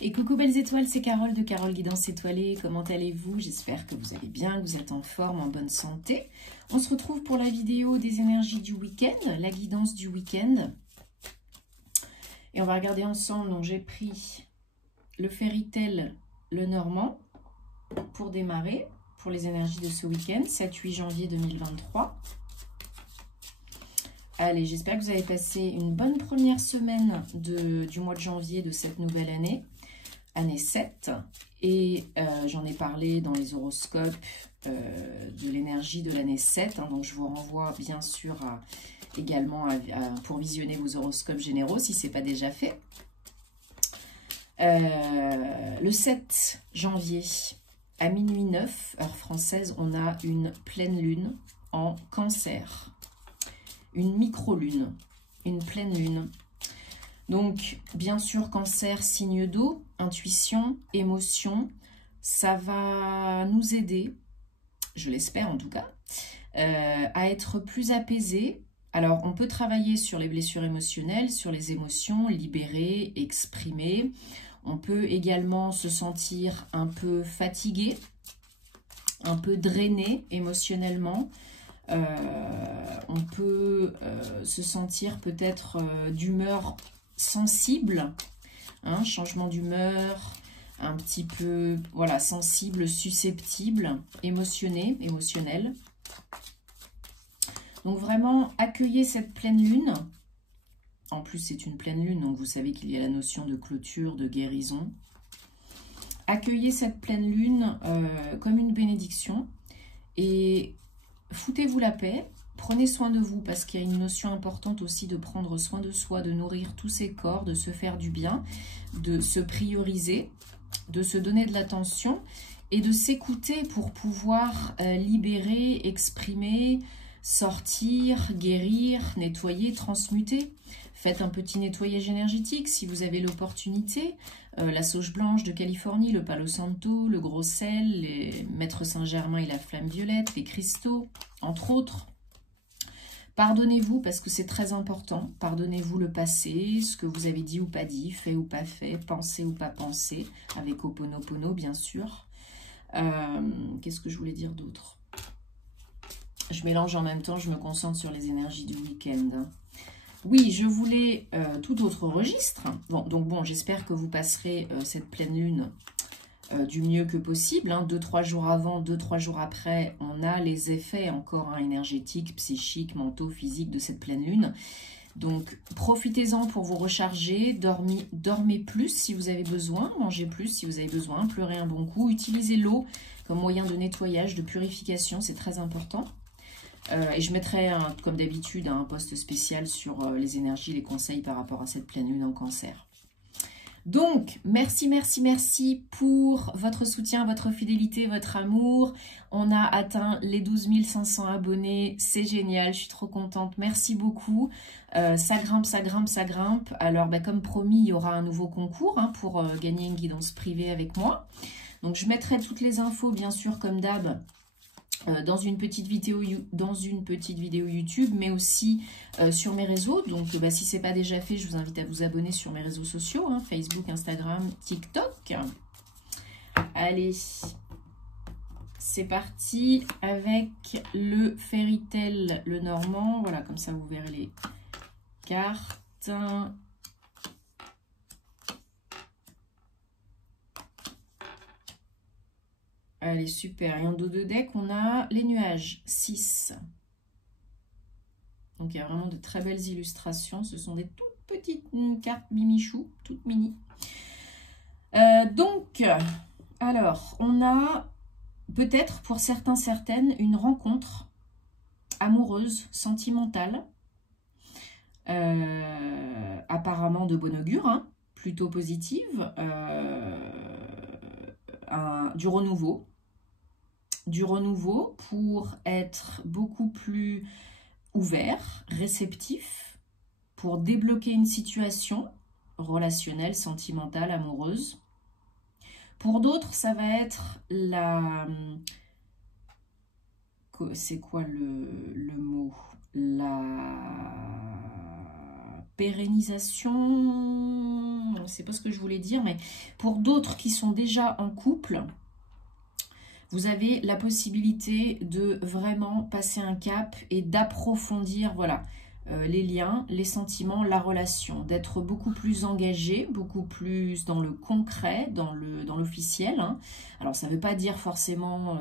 Et coucou belles étoiles, c'est Carole de Carole Guidance Étoilée. Comment allez-vous? J'espère que vous allez bien, que vous êtes en forme, en bonne santé. On se retrouve pour la vidéo des énergies du week-end, la guidance du week-end. Et on va regarder ensemble. Donc j'ai pris le Fairy Tail, le Normand, pour démarrer, pour les énergies de ce week-end, 7-8 janvier 2023. Allez, j'espère que vous avez passé une bonne première semaine du mois de janvier de cette nouvelle année. Année 7, et j'en ai parlé dans les horoscopes de l'énergie de l'année 7, hein, donc je vous renvoie bien sûr également pour visionner vos horoscopes généraux si ce n'est pas déjà fait. Le 7 janvier à minuit 9, heure française, on a une pleine lune en Cancer, une micro-lune, une pleine lune. Donc, bien sûr, Cancer, signe d'eau, intuition, émotion, ça va nous aider, je l'espère en tout cas, à être plus apaisé. Alors, on peut travailler sur les blessures émotionnelles, sur les émotions, libérer, exprimer. On peut également se sentir un peu fatigué, un peu drainé émotionnellement. On peut se sentir peut-être d'humeur sensible, hein, changement d'humeur, un petit peu, voilà, sensible, susceptible, émotionnel. Donc vraiment, accueillez cette pleine lune. En plus, c'est une pleine lune, donc vous savez qu'il y a la notion de clôture, de guérison. Accueillez cette pleine lune comme une bénédiction et foutez-vous la paix. Prenez soin de vous parce qu'il y a une notion importante aussi de prendre soin de soi, de nourrir tous ses corps, de se faire du bien, de se prioriser, de se donner de l'attention et de s'écouter pour pouvoir libérer, exprimer, sortir, guérir, nettoyer, transmuter. Faites un petit nettoyage énergétique si vous avez l'opportunité. La sauge blanche de Californie, le Palo Santo, le gros sel, les Maître Saint-Germain et la flamme violette, les cristaux, entre autres. Pardonnez-vous parce que c'est très important. Pardonnez-vous le passé, ce que vous avez dit ou pas dit, fait ou pas fait, pensé ou pas pensé, avec Ho'oponopono bien sûr. Qu'est-ce que je voulais dire d'autre? Je mélange en même temps, je me concentre sur les énergies du week-end. Oui, je voulais tout autre registre. Bon, j'espère que vous passerez cette pleine lune du mieux que possible. 2-3 jours avant, 2-3 jours après, on a les effets encore énergétiques, psychiques, mentaux, physiques de cette pleine lune. Donc, profitez-en pour vous recharger. Dormez plus si vous avez besoin. Mangez plus si vous avez besoin. Pleurez un bon coup. Utilisez l'eau comme moyen de nettoyage, de purification. C'est très important. Et je mettrai, comme d'habitude, un post spécial sur les énergies, les conseils par rapport à cette pleine lune en Cancer. Donc, merci pour votre soutien, votre fidélité, votre amour. On a atteint les 12 500 abonnés, c'est génial, je suis trop contente, merci beaucoup. Ça grimpe. Alors, comme promis, il y aura un nouveau concours pour gagner une guidance privée avec moi. Donc, je mettrai toutes les infos, bien sûr, comme d'hab, dans une petite vidéo YouTube, mais aussi sur mes réseaux. Donc, si ce n'est pas déjà fait, je vous invite à vous abonner sur mes réseaux sociaux, Facebook, Instagram, TikTok. Allez, c'est parti avec le Fairy Tail, le Normand. Voilà, comme ça, vous verrez les cartes. Allez, super. Et en dos de deck, on a les nuages, 6. Donc, il y a vraiment de très belles illustrations. Ce sont des toutes petites cartes mimichou, toutes mini. Alors, on a peut-être pour certains, certaines, une rencontre amoureuse, sentimentale. Apparemment de bon augure, plutôt positive. Du renouveau. Du renouveau pour être beaucoup plus ouvert, réceptif, pour débloquer une situation relationnelle, sentimentale, amoureuse. Pour d'autres, ça va être la... C'est quoi le mot? La pérennisation, c'est pas ce que je voulais dire, mais pour d'autres qui sont déjà en couple, vous avez la possibilité de vraiment passer un cap et d'approfondir, voilà, les liens, les sentiments, la relation, d'être beaucoup plus engagé, beaucoup plus dans le concret, dans l'officiel. Hein. Alors, ça ne veut pas dire forcément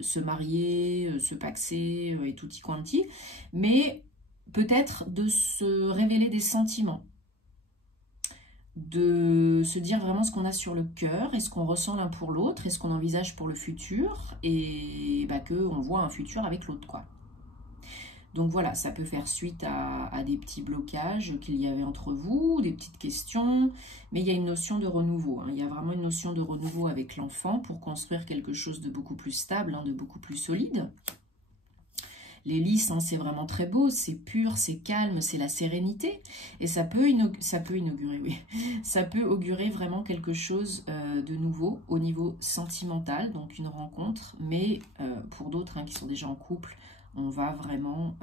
se marier, se paxer et tutti quanti, mais peut-être de se révéler des sentiments, de se dire vraiment ce qu'on a sur le cœur, et ce qu'on ressent l'un pour l'autre, et ce qu'on envisage pour le futur, et bah, qu'on voit un futur avec l'autre, quoi. Donc voilà, ça peut faire suite à des petits blocages qu'il y avait entre vous, des petites questions, mais il y a une notion de renouveau. Hein. Il y a vraiment une notion de renouveau avec l'enfant pour construire quelque chose de beaucoup plus stable, hein, de beaucoup plus solide. Les lys, hein, c'est vraiment très beau, c'est pur, c'est calme, c'est la sérénité. Et ça peut inaugurer, oui. Ça peut augurer vraiment quelque chose de nouveau au niveau sentimental, donc une rencontre. Mais pour d'autres hein, qui sont déjà en couple, on va vraiment...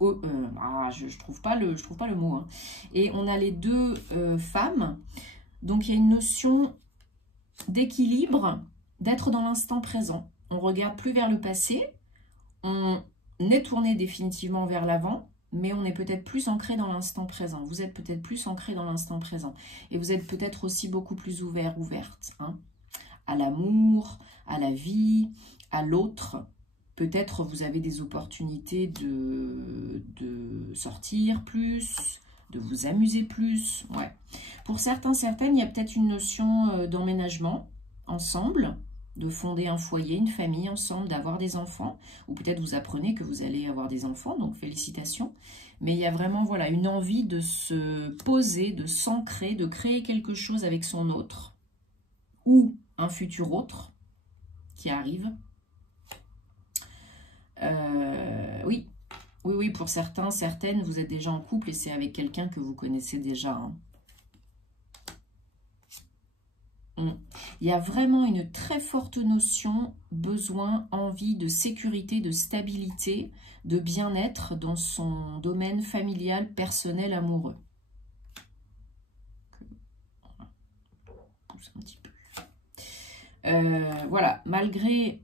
je trouve pas le mot. Hein. Et on a les deux femmes. Donc il y a une notion d'équilibre, d'être dans l'instant présent. On ne regarde plus vers le passé, on est tourné définitivement vers l'avant, mais on est peut-être plus ancré dans l'instant présent. Vous êtes peut-être plus ancré dans l'instant présent. Et vous êtes peut-être aussi beaucoup plus ouvert, ouverte, hein, à l'amour, à la vie, à l'autre. Peut-être vous avez des opportunités de sortir plus, de vous amuser plus. Ouais. Pour certains, certaines, il y a peut-être une notion d'emménagement ensemble, de fonder un foyer, une famille ensemble, d'avoir des enfants, ou peut-être vous apprenez que vous allez avoir des enfants, donc félicitations. Mais il y a vraiment voilà, une envie de se poser, de s'ancrer, de créer quelque chose avec son autre, ou un futur autre qui arrive. Oui, pour certains, certaines, vous êtes déjà en couple et c'est avec quelqu'un que vous connaissez déjà, hein. Il y a vraiment une très forte notion, besoin, envie de sécurité, de stabilité, de bien-être dans son domaine familial, personnel, amoureux. Pousse un petit peu. Voilà, malgré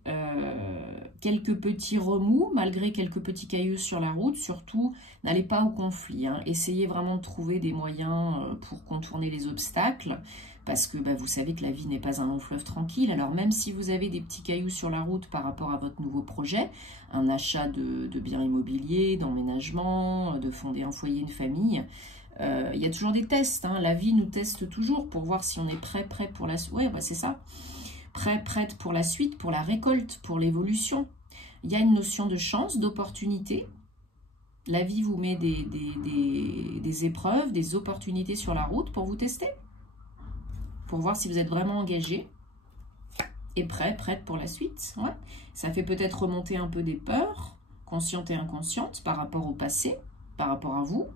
quelques petits remous, malgré quelques petits cailloux sur la route, surtout, n'allez pas au conflit. Hein. Essayez vraiment de trouver des moyens pour contourner les obstacles. Parce que bah, vous savez que la vie n'est pas un long fleuve tranquille. Alors même si vous avez des petits cailloux sur la route par rapport à votre nouveau projet, un achat de biens immobiliers, d'emménagement, de fonder un foyer, une famille, il y a toujours des tests. Hein. La vie nous teste toujours pour voir si on est prêt pour la suite. Ouais, bah, c'est ça. Prête pour la suite, pour la récolte, pour l'évolution. Il y a une notion de chance, d'opportunité. La vie vous met des épreuves, des opportunités sur la route pour vous tester. Pour voir si vous êtes vraiment engagé et prête pour la suite. Ouais. Ça fait peut-être remonter un peu des peurs, conscientes et inconscientes, par rapport au passé, par rapport à vous.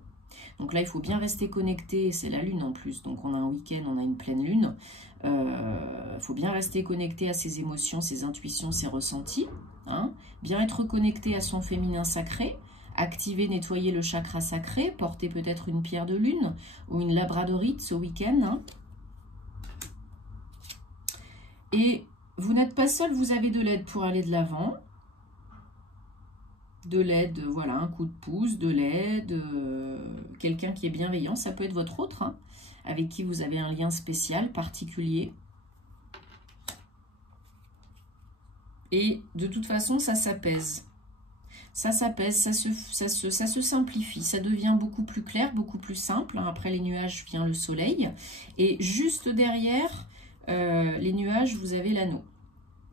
Donc là, il faut bien rester connecté, c'est la lune en plus, donc on a un week-end, on a une pleine lune. Il faut bien rester connecté à ses émotions, ses intuitions, ses ressentis. Hein. Bien être connecté à son féminin sacré, activer, nettoyer le chakra sacré, porter peut-être une pierre de lune ou une labradorite ce week-end. Hein. Et vous n'êtes pas seul, vous avez de l'aide pour aller de l'avant. De l'aide, voilà, un coup de pouce, de l'aide, quelqu'un qui est bienveillant. Ça peut être votre autre, hein, avec qui vous avez un lien spécial, particulier. Et de toute façon, ça s'apaise. Ça s'apaise, ça se simplifie. Ça devient beaucoup plus clair, beaucoup plus simple. Après les nuages vient le soleil. Et juste derrière... les nuages, vous avez l'anneau.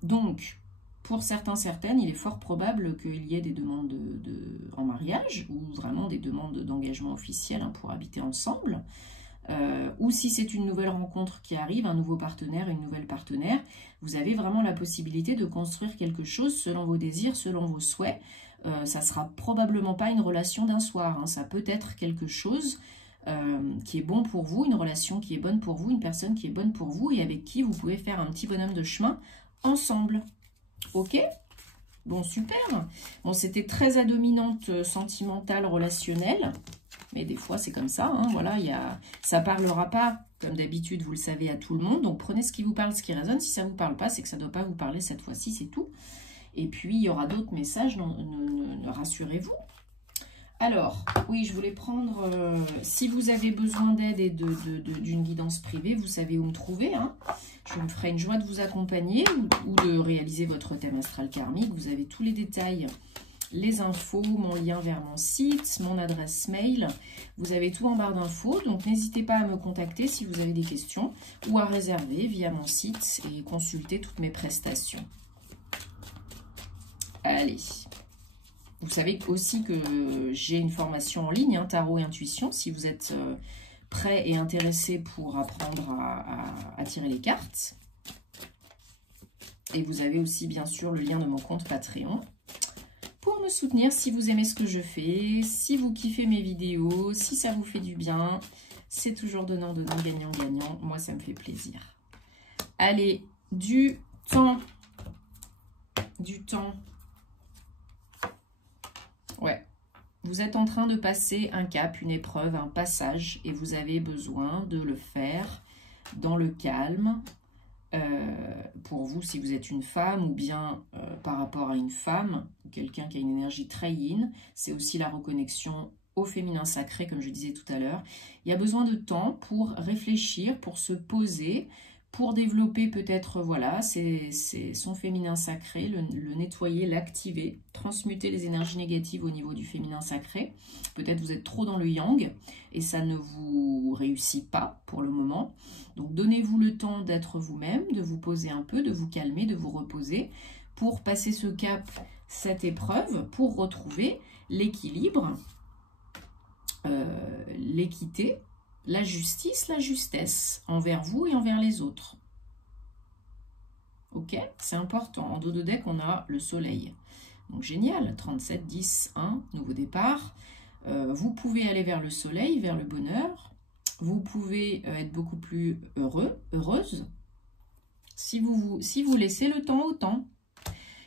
Donc, pour certains, certaines, il est fort probable qu'il y ait des demandes en mariage ou vraiment des demandes d'engagement officiel hein, pour habiter ensemble. Ou si c'est une nouvelle rencontre qui arrive, un nouveau partenaire, une nouvelle partenaire, vous avez vraiment la possibilité de construire quelque chose selon vos désirs, selon vos souhaits. Ça ne sera probablement pas une relation d'un soir. Hein. Ça peut être quelque chose... qui est bon pour vous, une relation qui est bonne pour vous, une personne qui est bonne pour vous et avec qui vous pouvez faire un petit bonhomme de chemin ensemble. Ok? Bon, super. Bon, c'était très à dominante sentimentale, relationnelle. Mais des fois, c'est comme ça. Hein, voilà, ça ne parlera pas, comme d'habitude, vous le savez, à tout le monde. Donc, prenez ce qui vous parle, ce qui résonne. Si ça ne vous parle pas, c'est que ça ne doit pas vous parler cette fois-ci, c'est tout. Et puis, il y aura d'autres messages, rassurez-vous. Alors, oui, je voulais prendre... si vous avez besoin d'aide et d'une guidance privée, vous savez où me trouver. Hein. Je me ferai une joie de vous accompagner ou de réaliser votre thème astral karmique. Vous avez tous les détails, les infos, mon lien vers mon site, mon adresse mail. Vous avez tout en barre d'infos, donc n'hésitez pas à me contacter si vous avez des questions ou à réserver via mon site et consulter toutes mes prestations. Allez. Vous savez aussi que j'ai une formation en ligne, hein, Tarot et Intuition, si vous êtes prêt et intéressé pour apprendre à tirer les cartes. Et vous avez aussi, bien sûr, le lien de mon compte Patreon pour me soutenir si vous aimez ce que je fais, si vous kiffez mes vidéos, si ça vous fait du bien. C'est toujours donnant-donnant, gagnant-gagnant. Moi, ça me fait plaisir. Allez, du temps. Du temps. Ouais, vous êtes en train de passer un cap, une épreuve, un passage, et vous avez besoin de le faire dans le calme. Pour vous, si vous êtes une femme, ou bien par rapport à une femme, quelqu'un qui a une énergie très yin, c'est aussi la reconnexion au féminin sacré, comme je disais tout à l'heure. Il y a besoin de temps pour réfléchir, pour se poser, pour développer peut-être, voilà, son féminin sacré, le nettoyer, l'activer, transmuter les énergies négatives au niveau du féminin sacré. Peut-être vous êtes trop dans le yang et ça ne vous réussit pas pour le moment. Donc donnez-vous le temps d'être vous-même, de vous poser un peu, de vous calmer, de vous reposer pour passer ce cap, cette épreuve, pour retrouver l'équilibre, l'équité, la justice, la justesse envers vous et envers les autres. Ok, c'est important. En dos de deck, on a le soleil. Donc génial, 37, 10, 1, nouveau départ. Vous pouvez aller vers le soleil, vers le bonheur. Vous pouvez être beaucoup plus heureux, heureuse, si vous laissez le temps au temps.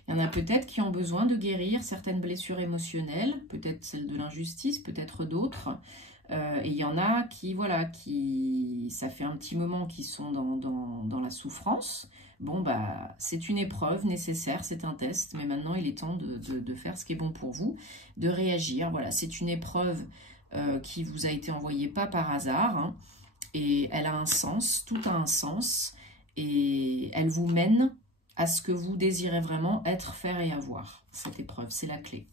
Il y en a peut-être qui ont besoin de guérir certaines blessures émotionnelles, peut-être celles de l'injustice, peut-être d'autres. Et il y en a qui, voilà, ça fait un petit moment qu'ils sont dans la souffrance. Bon, bah, c'est une épreuve nécessaire, c'est un test, mais maintenant, il est temps de faire ce qui est bon pour vous, de réagir. Voilà, c'est une épreuve qui vous a été envoyée pas par hasard, hein, et elle a un sens, tout a un sens, et elle vous mène à ce que vous désirez vraiment être, faire et avoir. Cette épreuve, c'est la clé.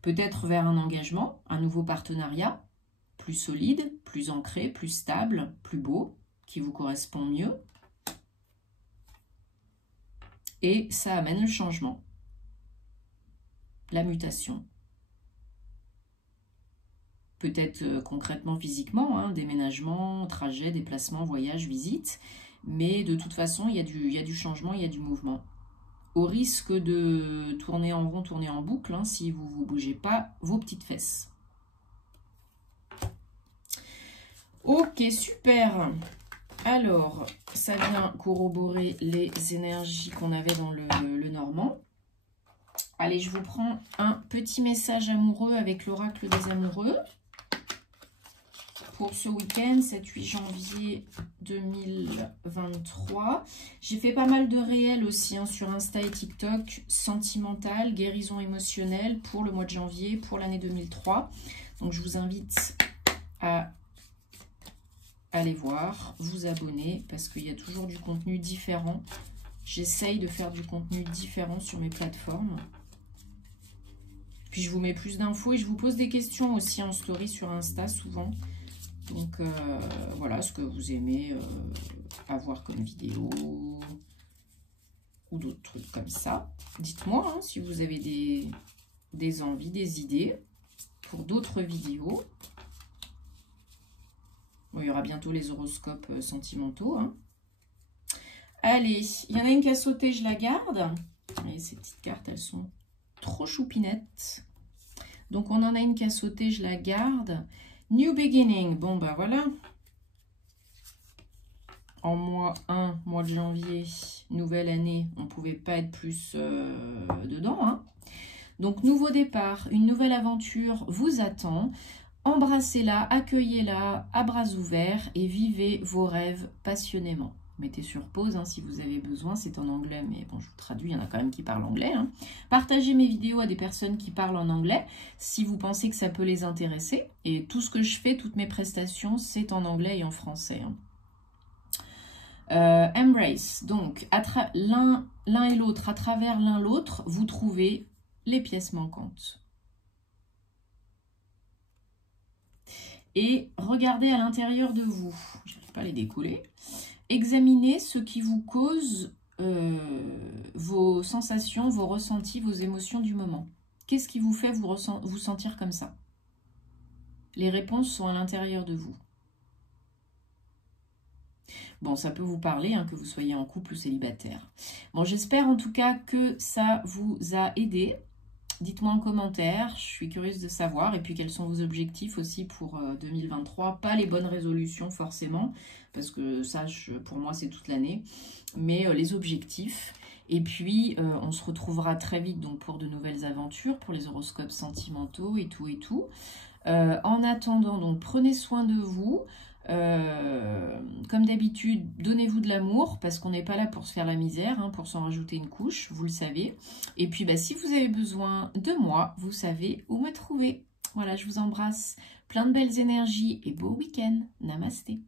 Peut-être vers un engagement, un nouveau partenariat, plus solide, plus ancré, plus stable, plus beau, qui vous correspond mieux. Et ça amène le changement, la mutation. Peut-être concrètement, physiquement, hein, déménagement, trajet, déplacement, voyage, visite. Mais de toute façon, il y a du changement, il y a du mouvement. Au risque de tourner en rond, tourner en boucle, hein, si vous ne bougez pas vos petites fesses. Ok, super. Alors, ça vient corroborer les énergies qu'on avait dans le normand. Allez, je vous prends un petit message amoureux avec l'oracle des amoureux. Pour ce week-end, 7-8 janvier 2023. J'ai fait pas mal de réels aussi hein, sur Insta et TikTok, sentimental, guérison émotionnelle pour le mois de janvier, pour l'année 2003. Donc, je vous invite à aller voir, vous abonner, parce qu'il y a toujours du contenu différent. J'essaye de faire du contenu différent sur mes plateformes. Puis je vous mets plus d'infos et je vous pose des questions aussi en story sur Insta souvent. Donc voilà, ce que vous aimez avoir comme vidéo ou d'autres trucs comme ça. Dites-moi hein, si vous avez des envies, des idées pour d'autres vidéos. Bon, il y aura bientôt les horoscopes sentimentaux. Hein. Allez, il y en a une qui a sauté, je la garde. Et ces petites cartes, elles sont trop choupinettes. Donc, on en a une qui a sauté, je la garde. New beginning. Bon, bah voilà. En mois 1, mois de janvier, nouvelle année, on ne pouvait pas être plus dedans. Hein. Donc, nouveau départ, une nouvelle aventure vous attend. Embrassez-la, accueillez-la à bras ouverts et vivez vos rêves passionnément. Mettez sur pause hein, si vous avez besoin, c'est en anglais, mais bon, je vous traduis, il y en a quand même qui parlent anglais. Hein. Partagez mes vidéos à des personnes qui parlent en anglais, si vous pensez que ça peut les intéresser. Et tout ce que je fais, toutes mes prestations, c'est en anglais et en français. Hein. Embrace, donc, l'un et l'autre, à travers l'un l'autre, vous trouvez les pièces manquantes. Et regardez à l'intérieur de vous, je n'arrive pas à les décoller, examinez ce qui vous cause vos sensations, vos ressentis, vos émotions du moment. Qu'est-ce qui vous fait vous sentir comme ça? Les réponses sont à l'intérieur de vous. Bon, ça peut vous parler, hein, que vous soyez en couple ou célibataire. Bon, j'espère en tout cas que ça vous a aidé. Dites-moi en commentaire, je suis curieuse de savoir. Et puis, quels sont vos objectifs aussi pour 2023. Pas les bonnes résolutions forcément, parce que ça, pour moi, c'est toute l'année. Mais les objectifs. Et puis, on se retrouvera très vite donc pour de nouvelles aventures, pour les horoscopes sentimentaux et tout et tout. En attendant, donc, prenez soin de vous. Comme d'habitude, donnez-vous de l'amour parce qu'on n'est pas là pour se faire la misère, hein, pour s'en rajouter une couche, vous le savez. Et puis, si vous avez besoin de moi, vous savez où me trouver. Voilà, je vous embrasse. Plein de belles énergies et beau week-end. Namasté.